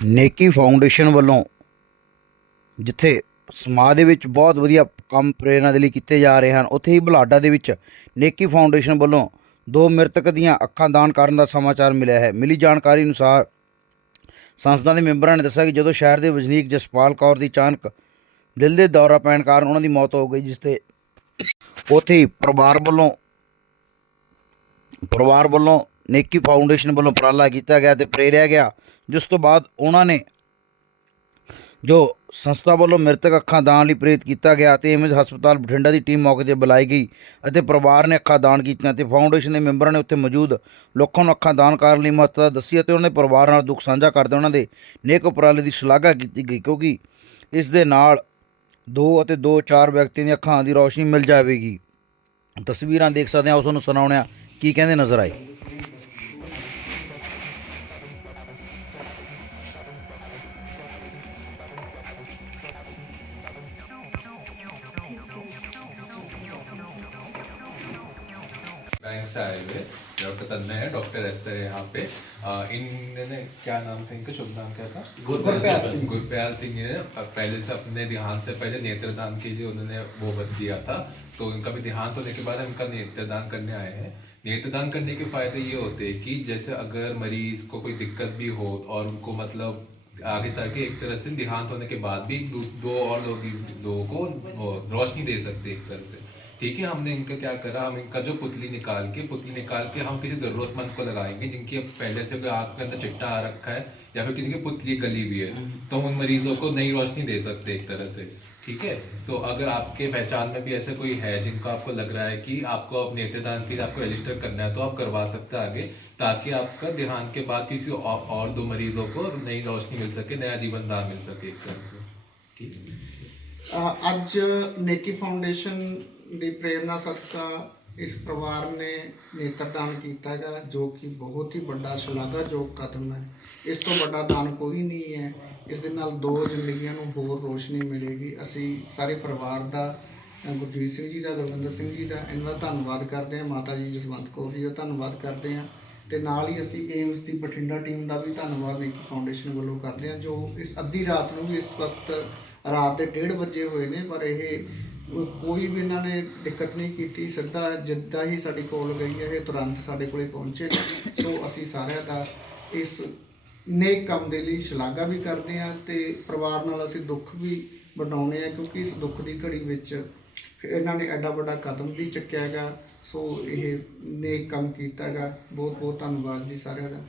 ਨੇਕੀ ਫਾਊਂਡੇਸ਼ਨ ਵੱਲੋਂ, ਜਿੱਥੇ ਸਮਾਜ ਦੇ ਵਿੱਚ ਬਹੁਤ ਵਧੀਆ ਕੰਮ ਪ੍ਰੇਰਨਾ ਦੇ ਲਈ ਕੀਤੇ ਜਾ ਰਹੇ ਹਨ, ਉੱਥੇ ਹੀ ਬੁਲਾਡਾ ਦੇ ਵਿੱਚ ਨੇਕੀ ਫਾਊਂਡੇਸ਼ਨ ਵੱਲੋਂ ਦੋ ਮ੍ਰਿਤਕ ਦੀਆਂ ਅੱਖਾਂ ਦਾਨ ਕਰਨ ਦਾ ਸਮਾਚਾਰ ਮਿਲਿਆ ਹੈ। ਮਿਲੀ ਜਾਣਕਾਰੀ ਅਨੁਸਾਰ ਸੰਸਥਾ ਦੇ ਮੈਂਬਰਾਂ ਨੇ ਦੱਸਿਆ ਕਿ ਜਦੋਂ ਸ਼ਹਿਰ ਦੇ ਵਜਨੀਕ ਜਸਪਾਲ ਕੌਰ ਦੀ ਅਚਾਨਕ ਦਿਲ ਦੇ ਦੌਰਾ ਪੈਣ ਕਾਰਨ ਉਹਨਾਂ ਦੀ ਮੌਤ ਹੋ ਗਈ, ਜਿਸ ਤੇ ਉੱਥੇ ਹੀ ਪਰਿਵਾਰ ਵੱਲੋਂ ਪਰਿਵਾਰ ਵੱਲੋਂ ਨੇਕੀ ਫਾਊਂਡੇਸ਼ਨ ਵੱਲੋਂ ਉਪਰਾਲਾ ਕੀਤਾ ਗਿਆ ਤੇ ਪ੍ਰੇਰਿਆ ਗਿਆ, ਜਿਸ ਤੋਂ ਬਾਅਦ ਉਹਨਾਂ ਨੇ ਜੋ ਸੰਸਥਾ ਵੱਲੋਂ ਮ੍ਰਿਤਕ ਅੱਖਾਂ ਦਾਨ ਲਈ ਪ੍ਰੇਰਿਤ ਕੀਤਾ ਗਿਆ ਤੇ ਇਮਜ਼ ਹਸਪਤਾਲ ਬਠਿੰਡਾ ਦੀ ਟੀਮ ਮੌਕੇ ਤੇ ਬੁਲਾਈ ਗਈ ਅਤੇ ਪਰਿਵਾਰ ਨੇ ਅੱਖਾਂ ਦਾਨ ਕੀਤੀਆਂ ਤੇ ਫਾਊਂਡੇਸ਼ਨ ਦੇ ਮੈਂਬਰਾਂ ਨੇ ਉੱਥੇ ਮੌਜੂਦ ਲੋਕਾਂ ਨੂੰ ਅੱਖਾਂ ਦਾਨ ਕਰਨ ਲਈ ਮਹੱਤਤਾ ਦੱਸੀ ਅਤੇ ਉਹਨਾਂ ਦੇ ਪਰਿਵਾਰ ਨਾਲ ਦੁੱਖ ਸਾਂਝਾ ਕਰਦੇ ਉਹਨਾਂ ਦੇ ਨੇਕ ਉਪਰਾਲੇ ਦੀ ਸ਼ਲਾਘਾ ਕੀਤੀ ਗਈ, ਕਿਉਂਕਿ ਇਸ ਦੇ ਨਾਲ ਦੋ ਅਤੇ ਦੋ ਚਾਰ ਵਿਅਕਤੀਆਂ ਦੀਆਂ ਅੱਖਾਂ ਦੀ ਰੌਸ਼ਨੀ ਮਿਲ ਜਾਵੇਗੀ। ਤਸਵੀਰਾਂ ਦੇਖ ਸਕਦੇ ਹਾਂ, ਉਸ ਨੂੰ ਸੁਣਾਉਣਿਆ ਕੀ ਕਹਿੰਦੇ ਨਜ਼ਰ ਆਏ? बैंक से आए हुए डॉक्टर तन्मय है डॉक्टर एस्तर है यहाँ पे। इन्होंने क्या नाम था? इनका शुभ नाम क्या था? गुरप्याल सिंह। गुरप्याल सिंह ने पहले से अपने देहांत से पहले नेत्रदान के लिए उन्होंने वो बत दिया था। तो इनका भी देहांत होने के बाद हम इनका नेत्रदान करने आए हैं। नेत्रदान करने के फ़ायदे ये होते हैं कि जैसे अगर मरीज़ को कोई दिक्कत भी हो और उनको मतलब आगे तक एक तरह से देहांत होने के बाद भी दो, और लोग लोगों को रोशनी दे सकते एक तरह से। ठीक है हमने इनका क्या करा हम इनका जो पुतली निकाल के पुतली निकाल के हम किसी ज़रूरतमंद को लगाएँगे जिनकी पहले से कोई के अंदर चिट्टा आ रखा है या फिर किसी की पुतली गली हुई है हम्म। तो हम उन मरीजों को नई रोशनी दे सकते एक तरह से ठीक है? तो अगर आपके पहचान में भी ऐसे कोई है जिनको आपको लग रहा है कि आपको अब नेत्रदान के लिए आपको रजिस्टर करना है तो आप करवा सकते हैं आगे ताकि आपका देहांत के बाद किसी और, और दो मरीजों को नई रोशनी मिल सके नया जीवन दान मिल सके एक तरह से ठीक? आज नेकी फाउंडेशन ਦੀ ਪ੍ਰੇਰਣਾ ਸਦਕਾ ਇਸ ਪਰਿਵਾਰ ਨੇ ਨੇਤਰਦਾਨ ਕੀਤਾ ਹੈਗਾ, ਜੋ ਕਿ ਬਹੁਤ ਹੀ ਵੱਡਾ ਸ਼ਲਾਘਾਯੋਗ ਕਦਮ ਹੈ। ਇਸ ਤੋਂ ਵੱਡਾ ਦਾਨ ਕੋਈ ਨਹੀਂ ਹੈ। ਇਸ ਦੇ ਨਾਲ ਦੋ ਜ਼ਿੰਦਗੀਆਂ ਨੂੰ ਹੋਰ ਰੋਸ਼ਨੀ ਮਿਲੇਗੀ। ਅਸੀਂ ਸਾਰੇ ਪਰਿਵਾਰ ਦਾ ਗੁਰਜੀਤ ਸਿੰਘ ਜੀ ਦਾ ਗੁਰਵਿੰਦਰ ਸਿੰਘ ਜੀ ਦਾ, ਇਹਨਾਂ ਦਾ ਧੰਨਵਾਦ ਕਰਦੇ ਹਾਂ। ਮਾਤਾ ਜੀ ਜਸਵੰਤ ਕੌਰ ਜੀ ਦਾ ਧੰਨਵਾਦ ਕਰਦੇ ਹਾਂ। ਤੇ ਨਾਲ ਹੀ ਅਸੀਂ ਏਮਸ ਦੀ ਬਠਿੰਡਾ ਟੀਮ ਦਾ ਵੀ ਧੰਨਵਾਦ ਨੇਕੀ ਫਾਊਂਡੇਸ਼ਨ ਵੱਲੋਂ ਕਰਦੇ ਹਾਂ, ਜੋ ਇਸ ਅੱਧੀ ਰਾਤ ਨੂੰ ਵੀ ਇਸ ਵਕਤ ਰਾਤ ਦੇ 1:30 ਵਜੇ ਹੋਏ ਨੇ, ਪਰ ਇਹ ਕੋਈ ਵੀ ਇਹਨਾਂ ਨੇ ਦਿੱਕਤ ਨਹੀਂ ਕੀਤੀ। ਸਿੱਧਾ ਜਿੱਦਾਂ ਹੀ ਸਾਡੀ ਕੋਲ ਗਈ ਹੈ, ਇਹ ਤੁਰੰਤ ਸਾਡੇ ਕੋਲੇ ਪਹੁੰਚੇ ਨੇ। ਸੋ ਅਸੀਂ ਸਾਰਿਆਂ ਦਾ ਇਸ ਨੇਕ ਕੰਮ ਦੇ ਲਈ ਸ਼ਲਾਘਾ ਵੀ ਕਰਦੇ ਹਾਂ ਤੇ ਪਰਿਵਾਰ ਨਾਲ ਅਸੀਂ ਦੁੱਖ ਵੀ ਵੰਡਾਉਂਦੇ ਹਾਂ, ਕਿਉਂਕਿ ਇਸ ਦੁੱਖ ਦੀ ਘੜੀ ਵਿੱਚ ਇਹਨਾਂ ਨੇ ਐਡਾ ਵੱਡਾ ਕਦਮ ਵੀ ਚੱਕਿਆ ਹੈਗਾ। ਸੋ ਇਹ ਨੇਕ ਕੰਮ ਕੀਤਾ ਹੈਗਾ। ਬਹੁਤ ਬਹੁਤ ਧੰਨਵਾਦ ਜੀ ਸਾਰਿਆਂ ਦਾ।